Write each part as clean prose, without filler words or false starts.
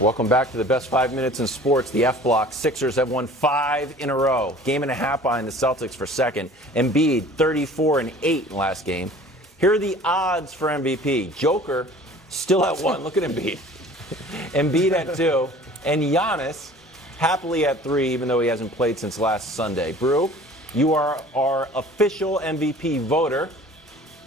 Welcome back to the best 5 minutes in sports. The F block. Sixers have won 5 in a row. Game and a half behind the Celtics for second. Embiid 34-8 in last game. Here are the odds for MVP. Joker still at 1. Look at Embiid. Embiid at 2. And Giannis happily at 3, even though he hasn't played since last Sunday. Brew, you are our official MVP voter.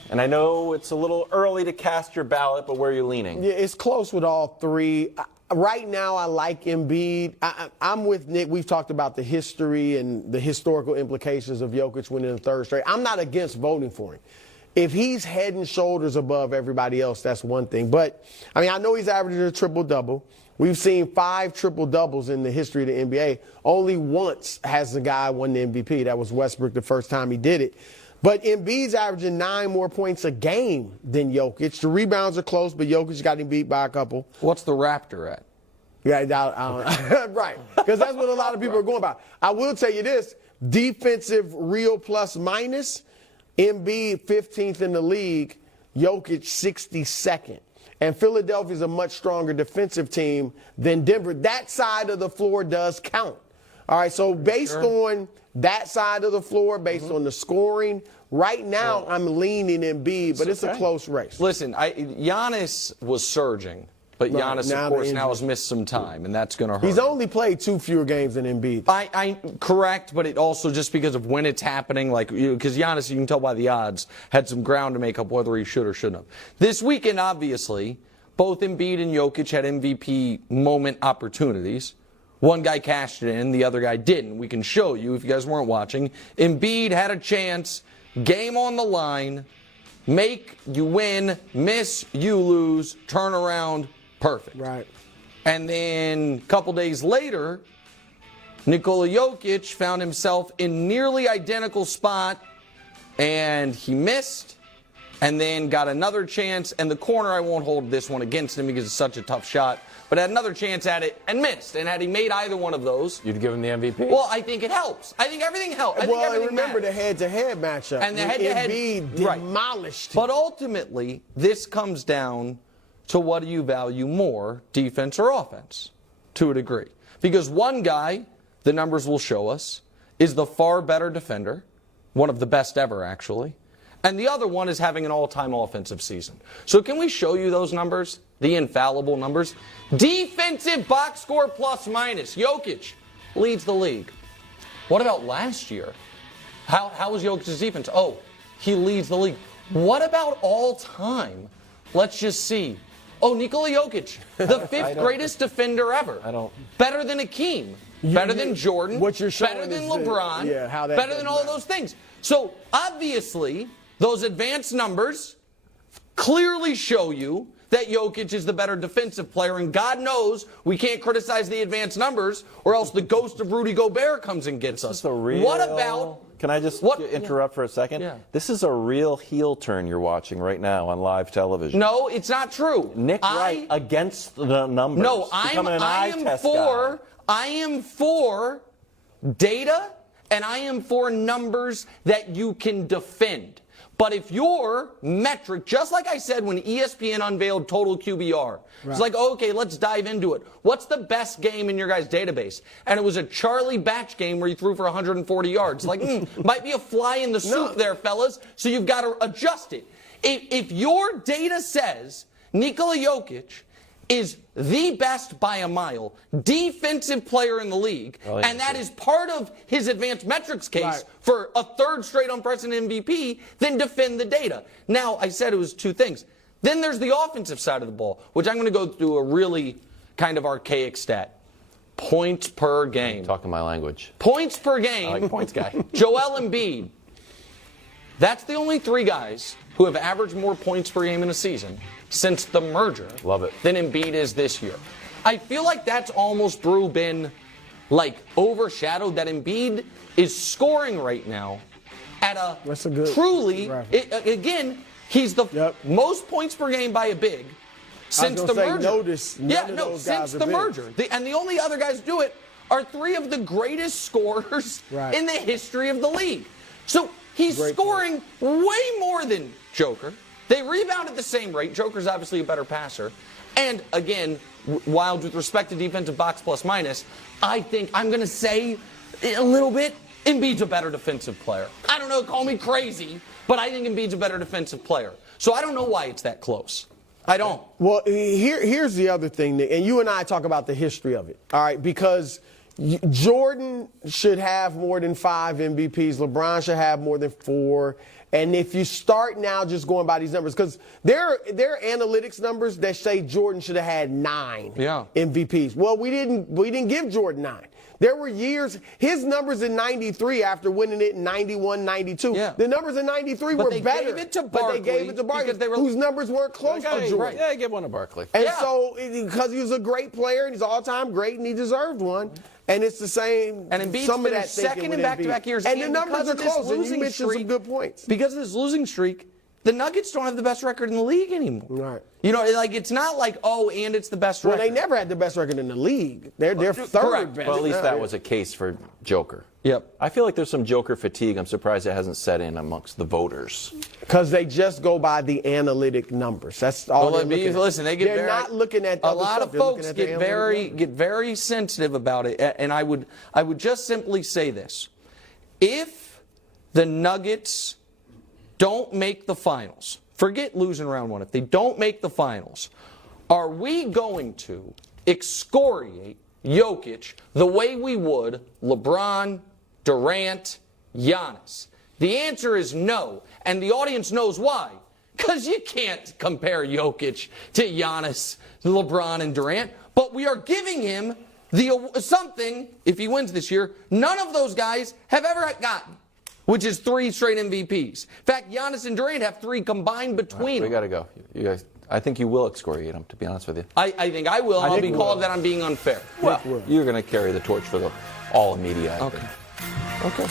And I know it's a little early to cast your ballot, but where are you leaning? Yeah, it's close with all three. Right now, I like Embiid. I'm with Nick. We've talked about the history and the historical implications of Jokic winning the third straight. I'm not against voting for him. If he's head and shoulders above everybody else, that's one thing. But, I mean, I know he's averaging a triple-double. We've seen 5 triple-doubles in the history of the NBA. Only once has a guy won the MVP. That was Westbrook the first time he did it. But Embiid's averaging 9 more points a game than Jokic. The rebounds are close, but Jokic got him beat by a couple. What's the Raptor at? Yeah, right. Because that's what a lot of people are going by. I will tell you this. Defensive real plus minus, Embiid 15th in the league, Jokic 62nd. And Philadelphia's a much stronger defensive team than Denver. That side of the floor does count. All right, so based on that side of the floor, based on the scoring, right now I'm leaning Embiid, but it's a close race. Listen, Giannis was surging, but Giannis, of course, now has missed some time, and that's going to hurt. He's only played 2 fewer games than Embiid. Correct, but it also just because of when it's happening, like because Giannis, you can tell by the odds, had some ground to make up whether he should or shouldn't have. This weekend, obviously, both Embiid and Jokic had MVP moment opportunities. One guy cashed it in, the other guy didn't. We can show you if you guys weren't watching. Embiid had a chance, game on the line, make, you win, miss, you lose, turn around, perfect. Right. And then a couple days later, Nikola Jokic found himself in nearly identical spot, and he missed, and then got another chance, and the corner, I won't hold this one against him because it's such a tough shot, but had another chance at it and missed. And had he made either one of those, you'd give him the MVP? Well, I think it helps. I think everything helps. Remember the head-to-head matchup. And the head-to-head, Embiid demolished him. But ultimately, this comes down to what do you value more, defense or offense, to a degree. Because one guy, the numbers will show us, is the far better defender, one of the best ever, actually. And the other one is having an all-time offensive season. So can we show you those numbers? The infallible numbers. Defensive box score plus minus. Jokic leads the league. What about last year? How was Jokic's defense? Oh, he leads the league. What about all time? Let's just see. Oh, Nikola Jokic, the 5th greatest defender ever. Better than Hakeem. Better than Jordan. What you're showing better than is LeBron. Better than all those things. So obviously, those advanced numbers clearly show you that Jokic is the better defensive player, and God knows we can't criticize the advanced numbers or else the ghost of Rudy Gobert comes and gets us. What about... Can I just interrupt for a second? Yeah. This is a real heel turn you're watching right now on live television. No, it's not true. Nick Wright against the numbers. No, I am for data, and I am for numbers that you can defend. But if your metric, just like I said when ESPN unveiled total QBR, it's like, okay, let's dive into it. What's the best game in your guys' database? And it was a Charlie Batch game where he threw for 140 yards. Like, might be a fly in the soup there, fellas, so you've got to adjust it. If your data says Nikola Jokic is the best by a mile defensive player in the league, and that is part of his advanced metrics case for a 3rd straight unprecedented MVP, then defend the data. Now, I said it was 2 things. Then there's the offensive side of the ball, which I'm going to go through a really kind of archaic stat. Points per game. You're talking my language. Points per game. I like points guy. Joel Embiid. That's the only 3 guys who have averaged more points per game in a season since the merger than Embiid is this year. I feel like that's almost, Brew, been like overshadowed, that Embiid is scoring right now at a truly, again, he's the most points per game by a big since the merger. Since the merger. And the only other guys who do it are 3 of the greatest scorers in the history of the league. So he's scoring way more than Joker. They rebound at the same rate. Joker's obviously a better passer. And again, Wild, with respect to defensive box plus minus, I think I'm going to say a little bit, Embiid's a better defensive player. I don't know, call me crazy, but I think Embiid's a better defensive player. So I don't know why it's that close. I don't. Well, here's the other thing, Nick, and you and I talk about the history of it, all right, because Jordan should have more than 5 MVPs. LeBron should have more than 4. And if you start now just going by these numbers, because there are analytics numbers that say Jordan should have had 9 MVPs. Well, we didn't give Jordan 9. There were years, his numbers in 93 after winning it in 91, 92. Yeah. The numbers in 93 But were they better. gave it to But they gave it to Barkley, whose numbers weren't close to Jordan. Yeah, give one to Barkley. And so, because he was a great player and he's all-time great and he deserved one. And it's the same. And Embiid's some of that finished second in back-to-back years. And the numbers are close. And you mentioned some good points. Because of this losing streak, the Nuggets don't have the best record in the league anymore. Right. You know, like it's not like, oh, and it's the best record. Well, they never had the best record in the league. They're third Correct. best. Well, at least that was a case for Joker. Yep. I feel like there's some Joker fatigue. I'm surprised it hasn't set in amongst the voters. Because they just go by the analytic numbers. That's all they're looking at. Listen, They're not looking at a lot of folks get very sensitive about it, and I would just simply say this: if the Nuggets don't make the finals, forget losing round 1. If they don't make the finals, are we going to excoriate Jokic the way we would LeBron, Durant, Giannis? The answer is no, and the audience knows why. Because you can't compare Jokic to Giannis, LeBron, and Durant, but we are giving him something, if he wins this year, none of those guys have ever gotten, which is 3 straight MVPs. In fact, Giannis and Durant have 3 combined between We them. got to go. You guys, I think you will excoriate him, to be honest with you. I think I will. I'll be called that I'm being unfair. Well, you're going to carry the torch for all the media. Okay. Okay.